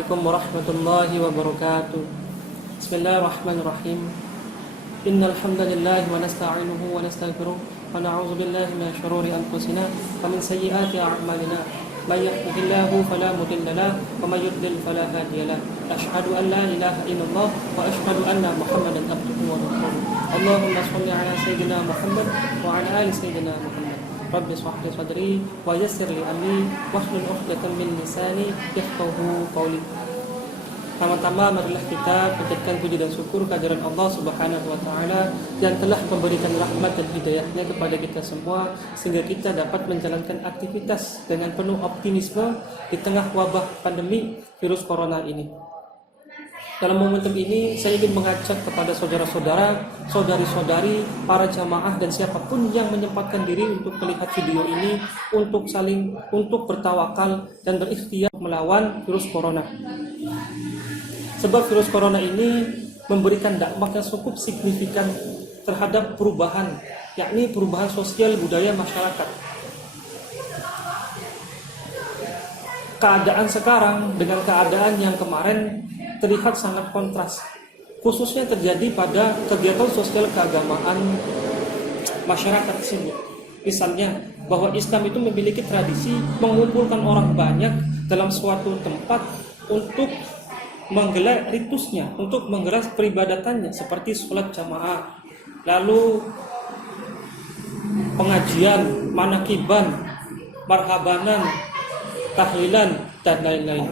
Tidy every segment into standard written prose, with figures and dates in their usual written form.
Assalamualaikum warahmatullahi wabarakatuh. Bismillahirrahmanirrahim. Innal hamdalillah wa nasta'inuhu wa nastaghfiruh wa na'udzu billahi min shururi anfusina wa min sayyiati a'malina. May yahdihillahu fala mudilla lahu wa may yudlil fala hadiya lahu. Asyhadu an la ilaha illallah wa asyhadu anna Muhammadan abduhu wa rasuluh. Allahumma shalli ala sayyidina Muhammad wa ala ali sayyidina Muhammad. Rabbi shrah li sadri wa yassir li amri wahlul 'uqdatam min lisani yafqahu qawli. Pertama-tama marilah kita panjatkan puji dan syukur kehadiran Allah Subhanahu wa taala yang telah memberikan rahmat dan hidayahnya kepada kita semua sehingga kita dapat menjalankan aktivitas dengan penuh optimisme di tengah wabah pandemi virus corona ini. Dalam momentum ini saya ingin mengajak kepada saudara-saudara, saudari-saudari, para jamaah dan siapapun yang menyempatkan diri untuk melihat video ini untuk bertawakal dan berikhtiar melawan virus corona. Sebab virus corona ini memberikan dampak yang cukup signifikan terhadap perubahan, yakni perubahan sosial budaya masyarakat. Keadaan sekarang dengan keadaan yang kemarin terlihat sangat kontras, khususnya terjadi pada kegiatan sosial keagamaan masyarakat tersebut. Misalnya bahwa Islam itu memiliki tradisi mengumpulkan orang banyak dalam suatu tempat untuk menggelar ritusnya, untuk menggelar peribadatannya seperti sholat jamaah, lalu pengajian, manakiban, marhabanan, tahlilan, dan lain-lain.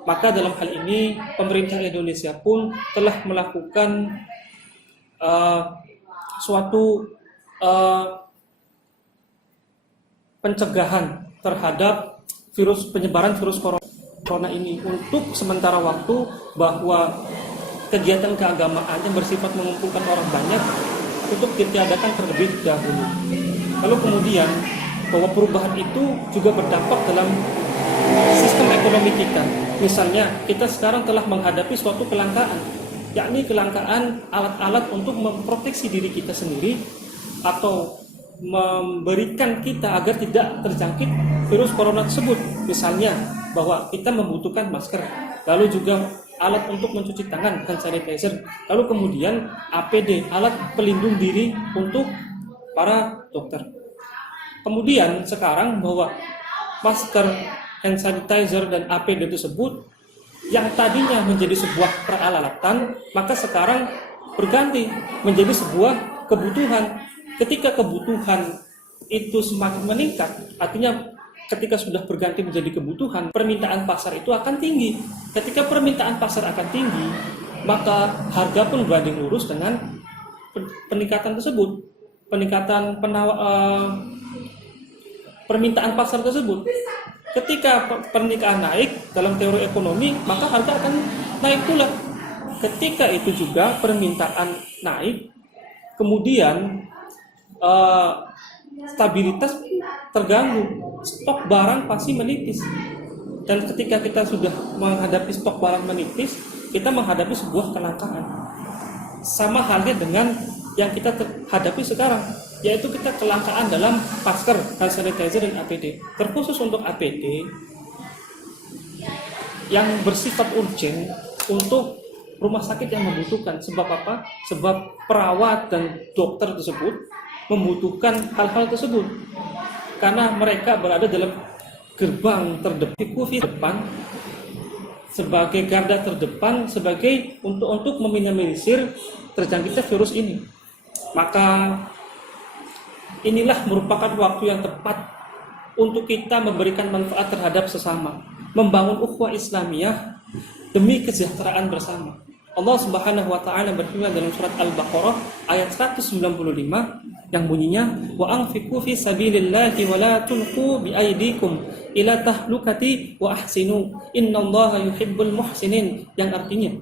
Maka dalam hal ini pemerintah Indonesia pun telah melakukan suatu pencegahan terhadap penyebaran virus corona ini untuk sementara waktu, bahwa kegiatan keagamaan yang bersifat mengumpulkan orang banyak untuk ditiadakan terlebih dahulu. Lalu kemudian bahwa perubahan itu juga berdampak dalam sistem ekonomi kita. Misalnya kita sekarang telah menghadapi suatu kelangkaan, yakni kelangkaan alat-alat untuk memproteksi diri kita sendiri atau memberikan kita agar tidak terjangkit virus corona tersebut. Misalnya bahwa kita membutuhkan masker, lalu juga alat untuk mencuci tangan, hand sanitizer, lalu kemudian APD, alat pelindung diri untuk para dokter. Kemudian sekarang bahwa masker, hand sanitizer, dan APD tersebut yang tadinya menjadi sebuah peralatan, maka sekarang berganti menjadi sebuah kebutuhan. Ketika kebutuhan itu semakin meningkat, artinya ketika sudah berganti menjadi kebutuhan, permintaan pasar itu akan tinggi. Ketika permintaan pasar akan tinggi, maka harga pun berbanding lurus dengan peningkatan tersebut, permintaan pasar tersebut. Ketika permintaan naik dalam teori ekonomi, maka harga akan naik pula. Ketika itu juga permintaan naik, kemudian stabilitas terganggu, stok barang pasti menipis. Dan ketika kita sudah menghadapi stok barang menipis, kita menghadapi sebuah kelangkaan. Sama halnya dengan yang kita hadapi sekarang, yaitu kita kelangkaan dalam masker, hand sanitizer, dan APD. Terkhusus untuk APD yang bersifat urgent untuk rumah sakit yang membutuhkan. Sebab apa? Sebab perawat dan dokter tersebut membutuhkan hal-hal tersebut karena mereka berada dalam gerbang terdepan, sebagai garda terdepan, sebagai untuk meminimalisir terjangkitnya virus ini. Maka inilah merupakan waktu yang tepat untuk kita memberikan manfaat terhadap sesama, membangun ukhuwah Islamiyah demi kesejahteraan bersama. Allah Subhanahu wa taala berfirman dalam surat Al-Baqarah ayat 195 yang bunyinya, wa anfiqu fi sabilillahi wa la tulqu bi aydikum ila tahlukati wa ahsinu innallaha yuhibbul muhsinin, yang artinya,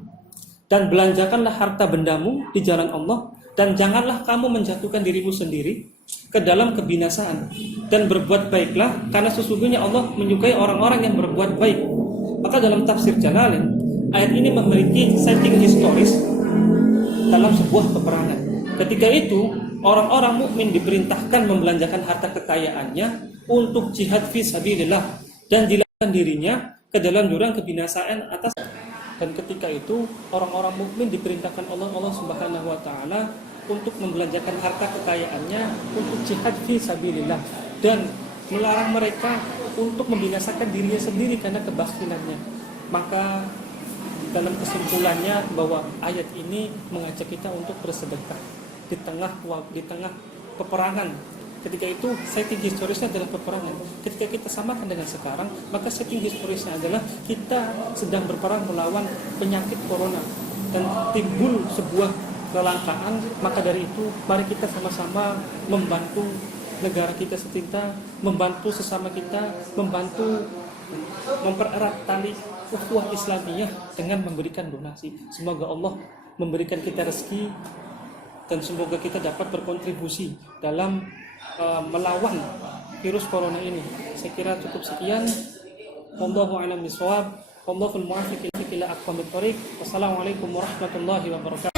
dan belanjakanlah harta bendamu di jalan Allah dan janganlah kamu menjatuhkan dirimu sendiri ke dalam kebinasaan, dan berbuat baiklah karena sesungguhnya Allah menyukai orang-orang yang berbuat baik. Maka dalam tafsir Jalalain, ayat ini memiliki setting historis dalam sebuah peperangan. Ketika itu orang-orang mukmin diperintahkan membelanjakan harta kekayaannya untuk jihad fi sabilillah dan dilakukan dirinya ke dalam jurang kebinasaan atas. Dan ketika itu orang-orang mukmin diperintahkan Allah Subhanahu wa taala untuk membelanjakan harta kekayaannya untuk jihad fi sabilillah, dan melarang mereka untuk membinasakan dirinya sendiri karena kebakhtilannya. Maka dalam kesimpulannya bahwa ayat ini mengajak kita untuk bersedekah di tengah peperangan. Ketika itu setting historisnya adalah peperangan. Ketika kita samakan dengan sekarang, maka setting historisnya adalah kita sedang berperang melawan penyakit corona dan timbul sebuah kelangkaan. Maka dari itu mari kita sama-sama membantu negara kita setinta, membantu sesama kita, membantu mempererat tali ukhuwah Islamiyah dengan memberikan donasi. Semoga Allah memberikan kita rezeki dan semoga kita dapat berkontribusi dalam melawan virus corona ini. Saya kira cukup sekian. Wallahu a'lam bishawab. Wallahul muwaffiq ila aqwamit thoriq. Wassalamualaikum warahmatullahi wabarakatuh.